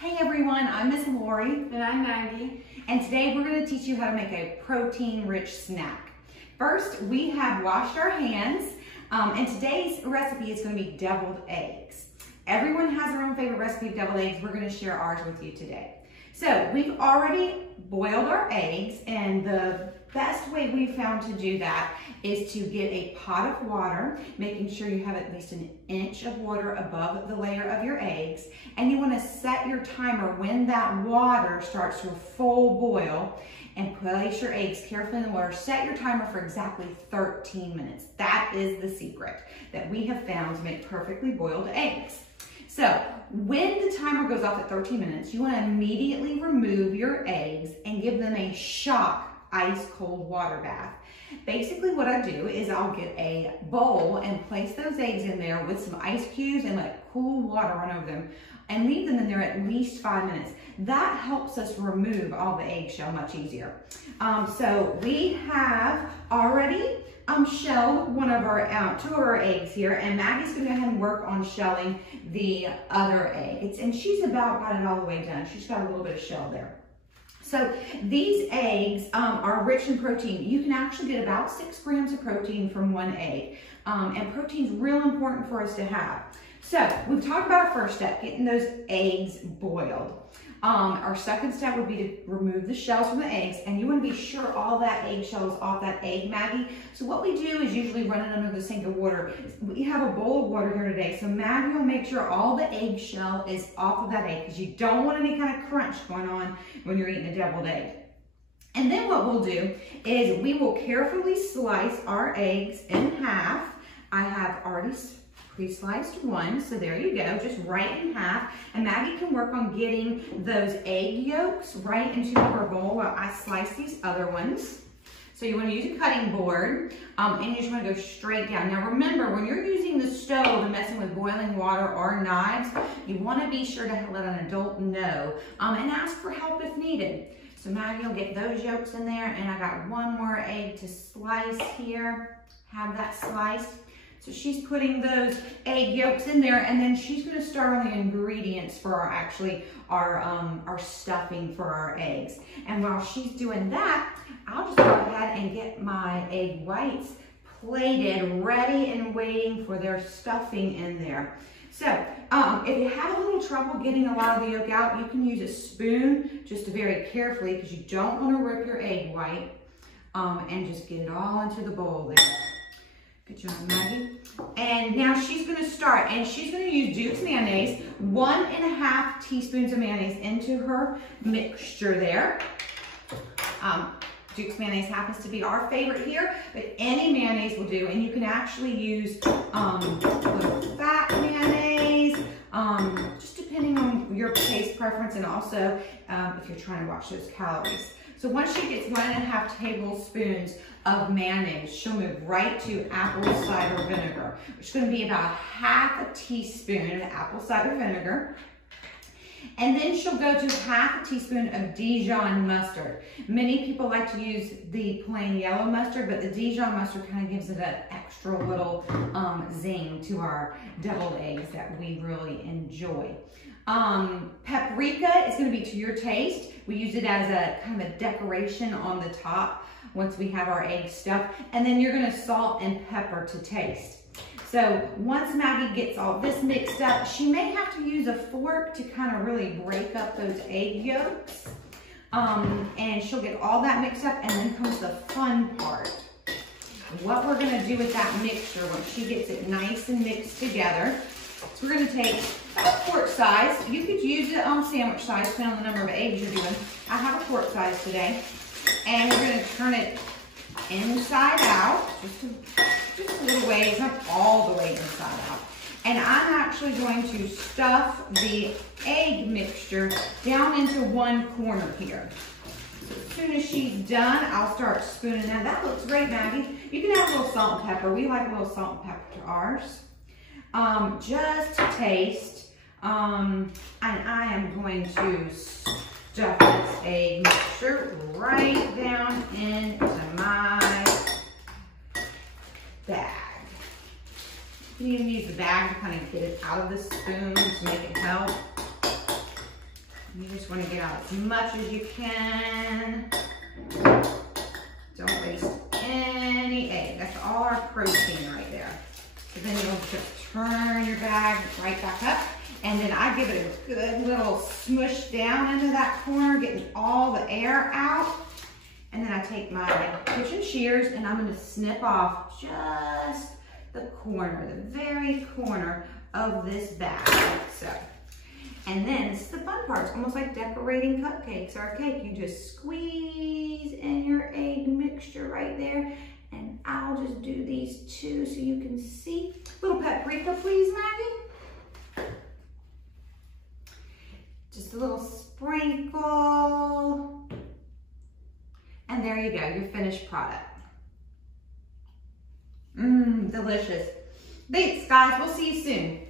Hey everyone, I'm Miss Lori. And I'm Maggie. And today we're going to teach you how to make a protein-rich snack. First, we have washed our hands, and today's recipe is going to be deviled eggs. Everyone has their own favorite recipe of deviled eggs. We're going to share ours with you today. So we've already boiled our eggs, and the best way we found to do that is to get a pot of water, making sure you have at least an inch of water above the layer of your eggs, and you want to set your timer when that water starts to full boil, and place your eggs carefully in the water. Set your timer for exactly 13 minutes. That is the secret that we have found to make perfectly boiled eggs. So when the timer goes off at 13 minutes, you want to immediately remove your eggs and give them a shock ice cold water bath. Basically what I do is I'll get a bowl and place those eggs in there with some ice cubes and let cool water run over them and leave them in there at least 5 minutes. That helps us remove all the eggshell much easier. So we have already shelled two of our eggs here, and Maggie's gonna go ahead and work on shelling the other egg. And she's about got it all the way done. She's got a little bit of shell there. So these eggs are rich in protein. You can actually get about 6 grams of protein from one egg. And protein's real important for us to have. So we've talked about our first step, getting those eggs boiled. Our second step would be to remove the shells from the eggs, and you want to be sure all that eggshell is off that egg, Maggie. So what we do is usually run it under the sink of water. We have a bowl of water here today, so Maggie will make sure all the eggshell is off of that egg, because you don't want any kind of crunch going on when you're eating a deviled egg. And then what we'll do is we will carefully slice our eggs in half. I have already pre-sliced one, so there you go, just right in half. And Maggie can work on getting those egg yolks right into her bowl while I slice these other ones. So you want to use a cutting board, and you just want to go straight down. Now remember, when you're using the stove and messing with boiling water or knives, you want to be sure to let an adult know and ask for help if needed. So Maggie will get those yolks in there, and I got one more egg to slice here. Have that sliced. So she's putting those egg yolks in there, and then she's going to start on the ingredients for our stuffing for our eggs. And while she's doing that, I'll just go ahead and get my egg whites plated, ready and waiting for their stuffing in there. So if you have a little trouble getting a lot of the yolk out, you can use a spoon just very carefully, because you don't want to rip your egg white, and just get it all into the bowl there. Good job, Maggie. And now she's going to start, and she's going to use Duke's mayonnaise, 1½ teaspoons of mayonnaise into her mixture there. Duke's mayonnaise happens to be our favorite here, but any mayonnaise will do, and you can actually use little fat mayonnaise, just depending on your taste preference, and also if you're trying to watch those calories. So once she gets 1½ tablespoons of mayonnaise, she'll move right to apple cider vinegar, which is going to be about ½ teaspoon of apple cider vinegar. And then she'll go to ½ teaspoon of Dijon mustard. Many people like to use the plain yellow mustard, but the Dijon mustard kind of gives it an extra little zing to our deviled eggs that we really enjoy. Paprika is going to be to your taste. We use it as a kind of a decoration on the top once we have our eggs stuffed. And then you're going to salt and pepper to taste. So once Maggie gets all this mixed up, she may have to use a fork to kind of really break up those egg yolks. And she'll get all that mixed up, and then comes the fun part. What we're going to do with that mixture once she gets it nice and mixed together. So we're going to take a quart size. You could use it on sandwich size, depending on the number of eggs you're doing. I have a quart size today. And we're going to turn it inside out, just a little ways, not all the way inside out. And I'm actually going to stuff the egg mixture down into one corner here. So as soon as she's done, I'll start spooning that. That looks great, Maggie. You can add a little salt and pepper. We like a little salt and pepper to ours. Just to taste. And I am going to stuff this egg mixture right down into my bag. You can even use the bag to kind of get it out of the spoon to make it help. just want to get out as much as you can. Don't waste any egg. That's all our protein right there. So then you'll just turn your bag right back up. And then I give it a good little smush down into that corner, getting all the air out. And then I take my kitchen shears and I'm gonna snip off just the corner, the very corner of this bag. So, and then this is the fun part. It's almost like decorating cupcakes or a cake. You just squeeze in your egg mixture right there. And I'll just do these two so you can see. Little paprika, please, Maggie. Just a little sprinkle. And there you go, your finished product. Delicious. Thanks, guys. We'll see you soon.